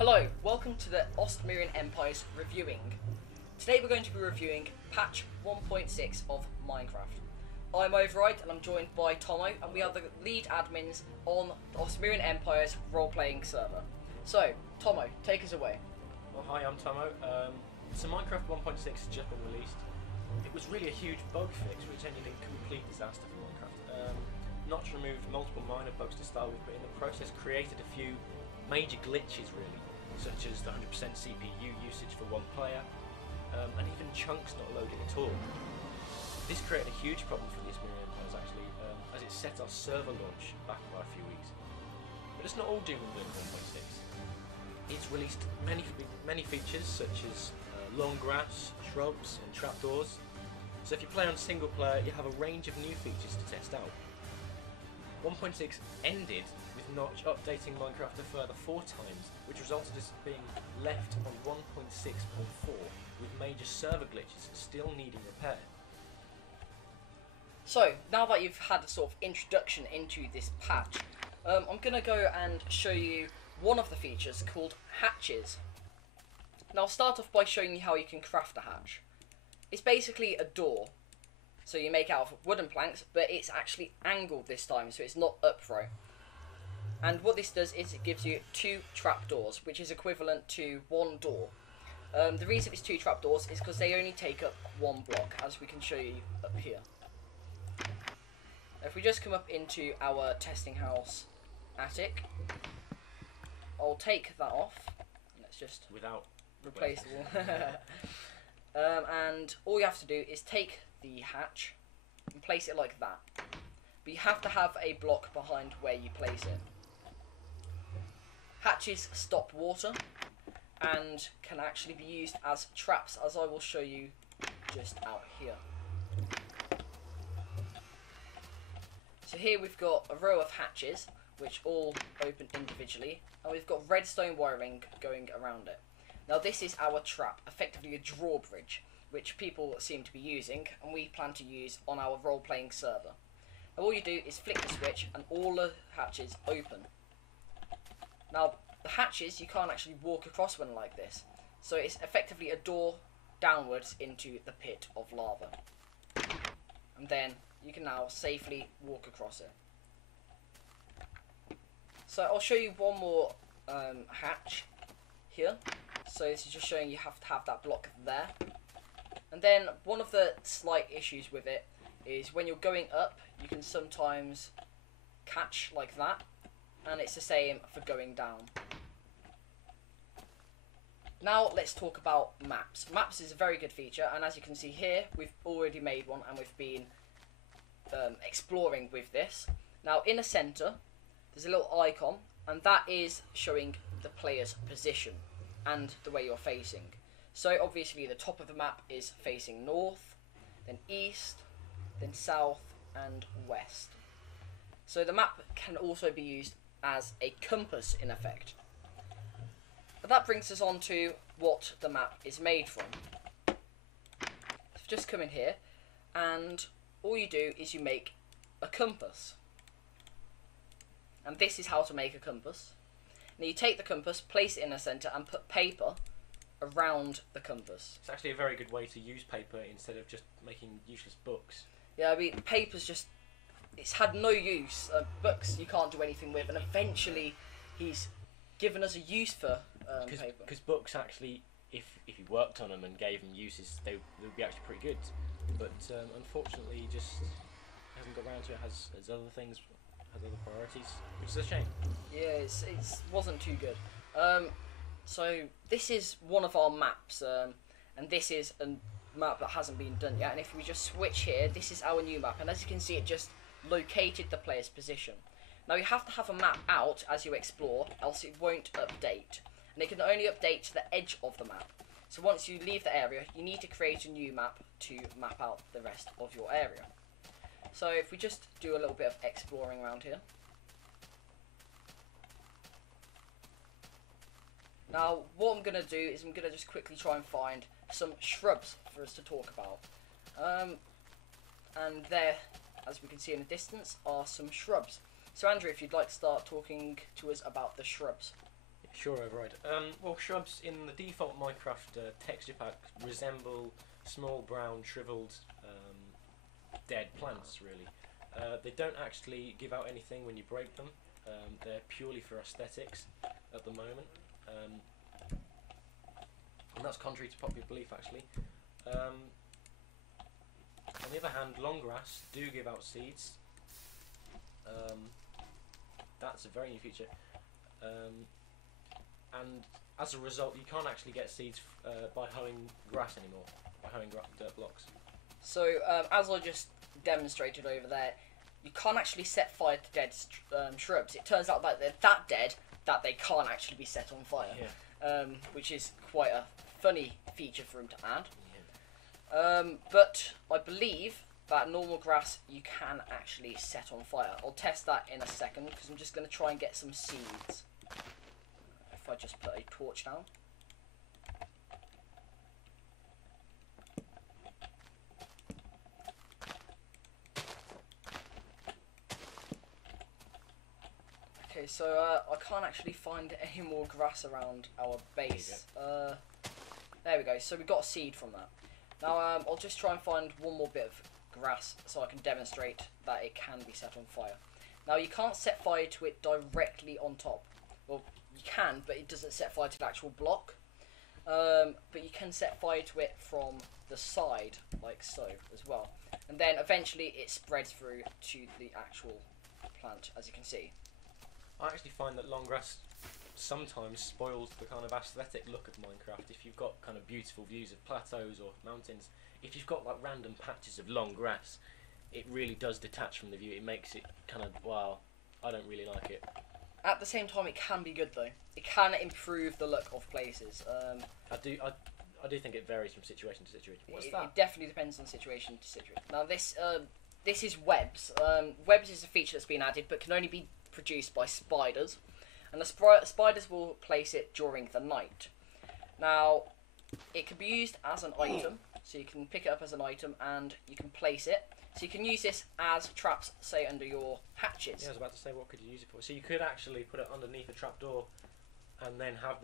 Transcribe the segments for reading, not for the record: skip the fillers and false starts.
Hello, welcome to the Ostmirian Empires reviewing. Today we're going to be reviewing patch 1.6 of Minecraft. I'm Override and I'm joined by Thommo, and we are the lead admins on the Ostmirian Empires role-playing server. So, Thommo, take us away. Well, hi, I'm Thommo. So Minecraft 1.6 has just been released. It was really a huge bug fix, which ended in complete disaster for Minecraft. Notch removed multiple minor bugs to start with, but in the process created a few major glitches, really, such as the 100% CPU usage for one player, and even chunks not loading at all. This created a huge problem for the Ostmirian Empires, actually, as it set our server launch back by a few weeks. But it's not all doom and gloom for 1.6. It's released many features, such as long grass, shrubs, and trapdoors. So if you play on single player, you have a range of new features to test out. 1.6 ended with Notch updating Minecraft a further 4 times, which resulted in being left on 1.6.4 with major server glitches still needing repair. So, now that you've had a sort of introduction into this patch, I'm going to go and show you one of the features called hatches. Now I'll start off by showing you how you can craft a hatch. It's basically a door. So you make out of wooden planks, but it's actually angled this time, so it's not upright. And what this does is it gives you 2 trapdoors, which is equivalent to 1 door. The reason it's 2 trapdoors is because they only take up 1 block, as we can show you up here. If we just come up into our testing house attic, I'll take that off. Let's just replace the wall. And all you have to do is take the hatch and place it like that. But you have to have a block behind where you place it. Hatches stop water and can actually be used as traps, as I will show you just out here. So here we've got a row of hatches which all open individually, and we've got redstone wiring going around it. Now this is our trap, effectively a drawbridge, which people seem to be using, and we plan to use on our role-playing server. Now all you do is flick the switch and all the hatches open. Now the hatches, you can't actually walk across one like this, so it's effectively a door downwards into the pit of lava. And then you can now safely walk across it. So I'll show you one more hatch here. So this is just showing you have to have that block there. And then one of the slight issues with it is when you're going up, you can sometimes catch like that, and it's the same for going down. Now let's talk about maps. Maps is a very good feature, and as you can see here, we've already made one and we've been exploring with this. Now in the center, there's a little icon, and that is showing the player's position and the way you're facing. So obviously the top of the map is facing north, then east, then south and west. So the map can also be used as a compass in effect. But that brings us on to what the map is made from. So just come in here, and all you do is you make a compass. And this is how to make a compass. Now you take the compass, place it in the centre, and put paper around the compass. It's actually a very good way to use paper instead of just making useless books. Yeah, I mean, paper's just, it's had no use. Books you can't do anything with, and eventually he's given us a use for paper. Because books actually, if you worked on them and gave them uses, they would be actually pretty good. But unfortunately, he just hasn't got around to it, has other things, has other priorities, which is a shame. Yeah, it wasn't too good. So this is one of our maps, and this is a map that hasn't been done yet. And if we just switch here, this is our new map, and as you can see, it just located the player's position. Now you have to have a map out as you explore, else it won't update, and it can only update to the edge of the map. So once you leave the area, you need to create a new map to map out the rest of your area. So if we just do a little bit of exploring around here. Now, what I'm going to do is I'm going to just quickly try and find some shrubs for us to talk about. And there, as we can see in the distance, are some shrubs. So Andrew, if you'd like to start talking to us about the shrubs. Sure, override. Well, shrubs in the default Minecraft texture pack resemble small brown shriveled dead plants, really. They don't actually give out anything when you break them. They're purely for aesthetics at the moment. And that's contrary to popular belief, actually. On the other hand, long grass do give out seeds. That's a very new feature. And as a result, you can't actually get seeds by hoeing grass anymore, by hoeing dirt blocks. So, as I just demonstrated over there, you can't actually set fire to dead shrubs. It turns out that they're that dead that they can't actually be set on fire, Yeah. Which is quite a funny feature for him to add. Yeah. But I believe that normal grass you can actually set on fire. I'll test that in a second because I'm just going to try and get some seeds. If I just put a torch down. Okay, so I can't actually find any more grass around our base. There we go. So we got a seed from that. Now I'll just try and find one more bit of grass so I can demonstrate that it can be set on fire. Now you can't set fire to it directly on top. Well, you can, but it doesn't set fire to the actual block. But you can set fire to it from the side, like so, as well. And then eventually it spreads through to the actual plant, as you can see. I actually find that long grass sometimes spoils the kind of aesthetic look of Minecraft. If you've got kind of beautiful views of plateaus or mountains, if you've got like random patches of long grass, it really does detach from the view. It makes it kind of, well, I don't really like it. At the same time, it can be good though. It can improve the look of places. I do think it varies from situation to situation. What's that? It definitely depends on situation to situation. Now this is webs. Webs is a feature that's been added, but can only be produced by spiders, and the spiders will place it during the night. Now it can be used as an item, so you can pick it up as an item and you can place it. So you can use this as traps, say under your hatches. Yeah, I was about to say, what could you use it for? So you could actually put it underneath a trapdoor, and then have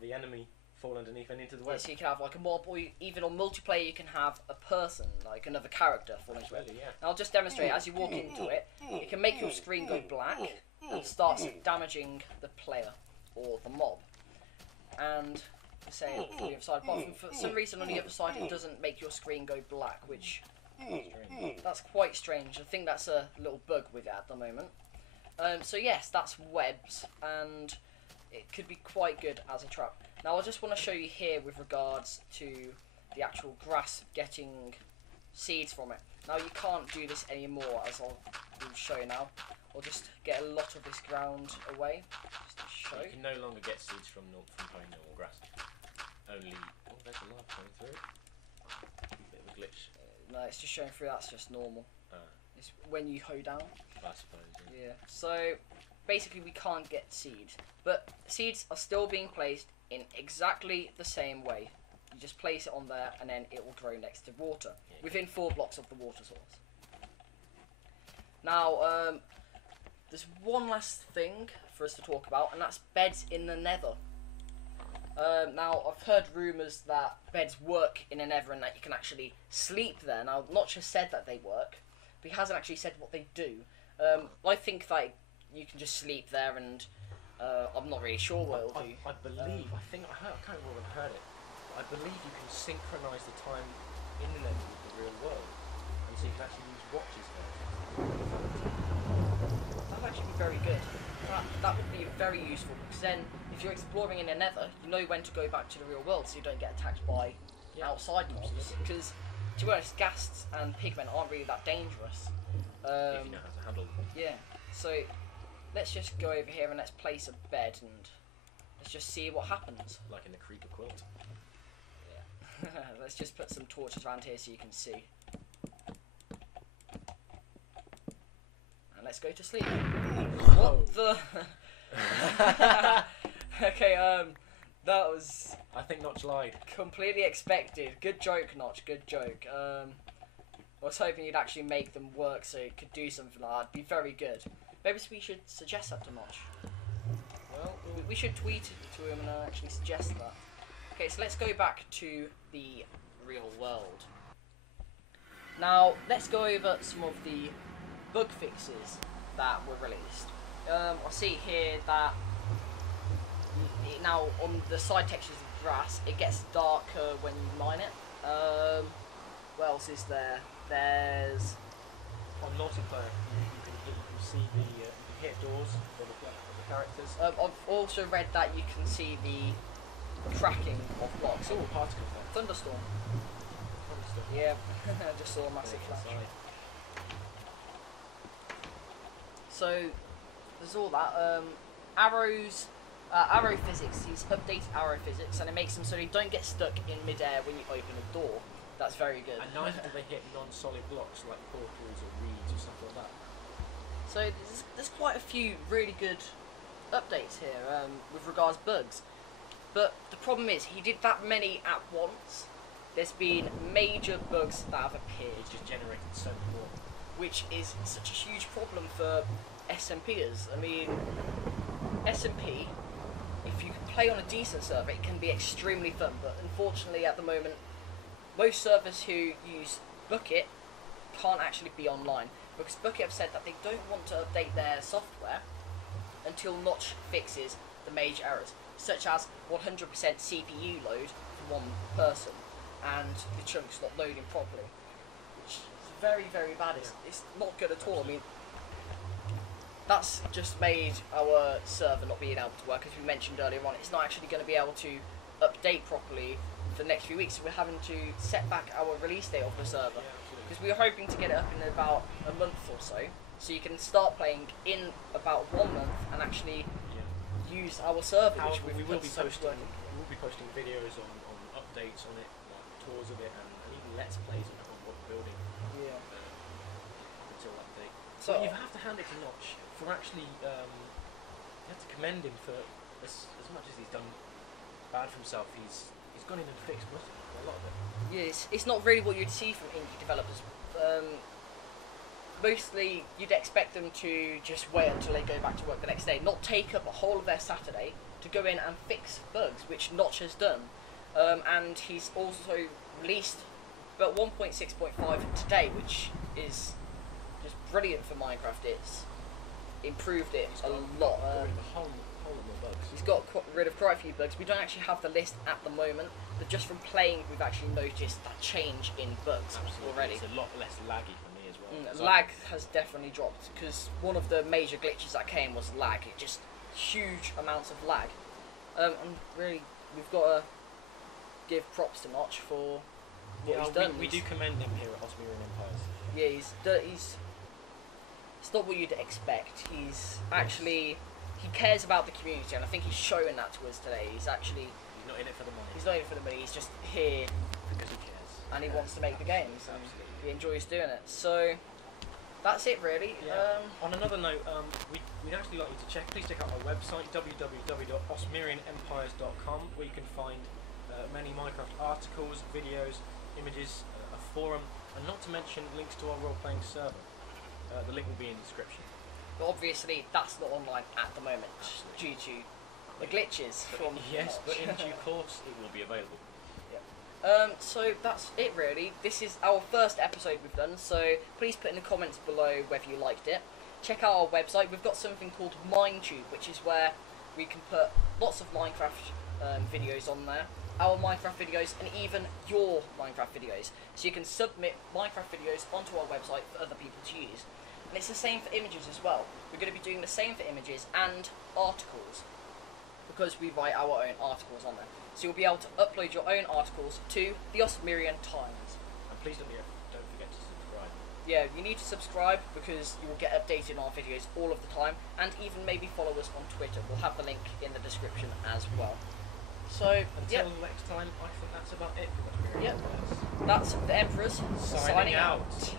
the enemy fall underneath and into the web. Yeah, so you can have like a mob, or even on multiplayer you can have a person, like another character, fall into it. Yeah. Now I'll just demonstrate. As you walk into it, it can make your screen go black and starts damaging the player or the mob. And say on the other side, but for some reason on the other side it doesn't make your screen go black, which that's quite strange. I think that's a little bug with it at the moment. So yes, that's webs, and it could be quite good as a trap. Now I just want to show you here with regards to the actual grass getting seeds from it. Now you can't do this anymore, as I'll show you now. I'll just get a lot of this ground away, just to show. You can no longer get seeds from playing normal grass. Only, oh, there's a lot coming through. Bit of a glitch. No, it's just showing through. That's just normal. It's when you hoe down. I suppose. Yeah. So basically, we can't get seeds, but seeds are still being placed in exactly the same way. You just place it on there, and then it will grow next to water, within 4 blocks of the water source. Now, there's one last thing for us to talk about, and that's beds in the Nether. Now, I've heard rumours that beds work in the Nether and that you can actually sleep there. Now, Notch has said that they work, but he hasn't actually said what they do. I think that you can just sleep there, and I'm not really sure what it'll do. I believe, I can't remember when I heard it, but I believe you can synchronise the time in the Nether with the real world, and so you can actually use watches there. That would actually be very good. That would be very useful, because then if you're exploring in the Nether, you know when to go back to the real world, so you don't get attacked by outside mobs. Because to be honest, ghasts and pigmen aren't really that dangerous. If you know how to handle them. Yeah. So let's just go over here and let's place a bed and let's just see what happens. Like in the creeper quilt. Yeah. Let's just put some torches around here so you can see. And let's go to sleep. What the? Okay, that was... I think Notch lied. Completely expected. Good joke, Notch. Good joke. I was hoping you'd actually make them work so it could do something like that. It'd be very good. Maybe we should suggest that to Notch. Well, We should tweet it to him and actually suggest that. Okay, so let's go back to the real world. Now, let's go over some of the bug fixes that were released. I see here that now on the side textures of grass, it gets darker when you mine it. What else is there? There's... On multiplayer, you can see the you can hit doors for the characters. I've also read that you can see the cracking of blocks. Oh, particles there. Thunderstorm. Thunderstorm. Yeah, I just saw a massive flash. Inside. So there's all that. Arrow physics. He's updated arrow physics, and it makes them so they don't get stuck in midair when you open a door. That's very good. And neither do they hit non-solid blocks like portals or reeds or stuff like that. So there's quite a few really good updates here with regards to bugs. But the problem is, he did that many at once. There's been major bugs that have appeared. It just generated so many more. Which is such a huge problem for SMPers. I mean, SMP, if you can play on a decent server, it can be extremely fun. But unfortunately, at the moment, most servers who use Bucket can't actually be online. Because Bucket have said that they don't want to update their software until Notch fixes the major errors, such as 100% CPU load for one person and the chunks not loading properly, which is very, very bad. It's not good at all. I mean, that's just made our server not being able to work, as we mentioned earlier on. It's not actually going to be able to update properly for the next few weeks, so we're having to set back our release date of the server. Because we were hoping to get it up in about a month or so you can start playing in about 1 month and actually use our server. However, which we will be so much posting. work in. We will be posting videos on updates on it, like tours of it, and even let's plays on what we're building. Yeah. Until that date. So you have to hand it to Notch for actually. You have to commend him for as much as he's done bad for himself. He's gone in and fixed most of it, a lot of it. yes, it's not really what you'd see from indie developers. Mostly, you'd expect them to just wait until they go back to work the next day, not take up a whole of their Saturday to go in and fix bugs, which Notch has done. And he's also released about 1.6.5 today, which is just brilliant for Minecraft. It's improved it a lot. Got rid of a whole lot more bugs. He's got rid of quite a few bugs. We don't actually have the list at the moment, but just from playing, we've actually noticed that change in bugs already. It's a lot less laggy for me as well. Lag has definitely dropped, because one of the major glitches that came was lag. It just huge amounts of lag. And really, we've got to give props to Notch for what he's done. We do commend him here at Ostmirian Empires. Yeah, he's it's not what you'd expect. He's actually, he cares about the community, and I think he's showing that to us today. He's not in it for the money. He's not in it for the money. He's just here Because he cares. and he wants to make the games. And Absolutely. he enjoys doing it. So that's it, really. Yeah. On another note, we'd actually like you to please check out our website, www.ostmirianempires.com, where you can find many Minecraft articles, videos, images, a forum, and not to mention links to our role-playing server. The link will be in the description. But obviously, that's not online at the moment due to the glitches from Yes, but Notch. in due course it will be available. So that's it, really. This is our first episode we've done, so please put in the comments below whether you liked it. Check out our website. We've got something called MineTube, which is where we can put lots of Minecraft videos on there, our Minecraft videos, and even your Minecraft videos. So you can submit Minecraft videos onto our website for other people to use. And it's the same for images as well. We're going to be doing the same for images and articles, because we write our own articles on there. So you'll be able to upload your own articles to the Ostmirian Times. And please don't forget to subscribe. Yeah, you need to subscribe because you will get updated on our videos all of the time, and even maybe follow us on Twitter. We'll have the link in the description as well. So, Until next time, I think that's about it for Ostmirian Yep. Empires. That's the Emperors Signing out.